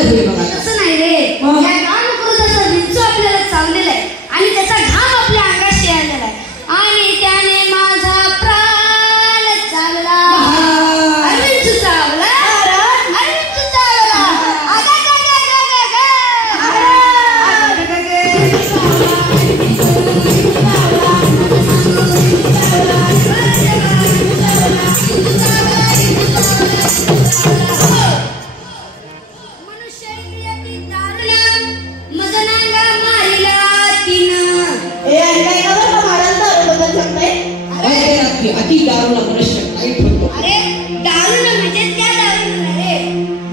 काय होईल बघा. तसं नाही रे, या कामक्रोधाचा विंचू आपल्याला चावलेला आहे आणि त्याचा घाम आपल्या अंगाशी आलेला आहे आणि त्याने माझा प्राण चावला. विंचू चावला, विंचू चावला. अति दारुण मनुष्य काही ठरतो. अरे दारुण म्हणजे त्या दारुण रे,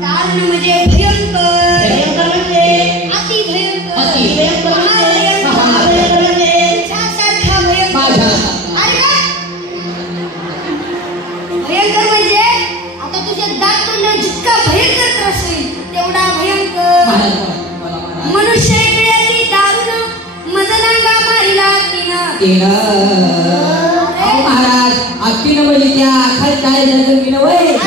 दारुण म्हणजे भयंकर, भयंकर म्हणजे अति भयंकर, अति भयंकर म्हणजे त्यासारखा भयंकर. अरे भयंकर म्हणजे आता तुझ्या दात तोंडावर जितका भयंकर त्रास होईल तेवढा भयंकर. मनुष्य अति दारुण मजनांगा मारिला तिनं. महाराज अक्कीनं म्हणजे त्या खाली काय जगन गेलं वय.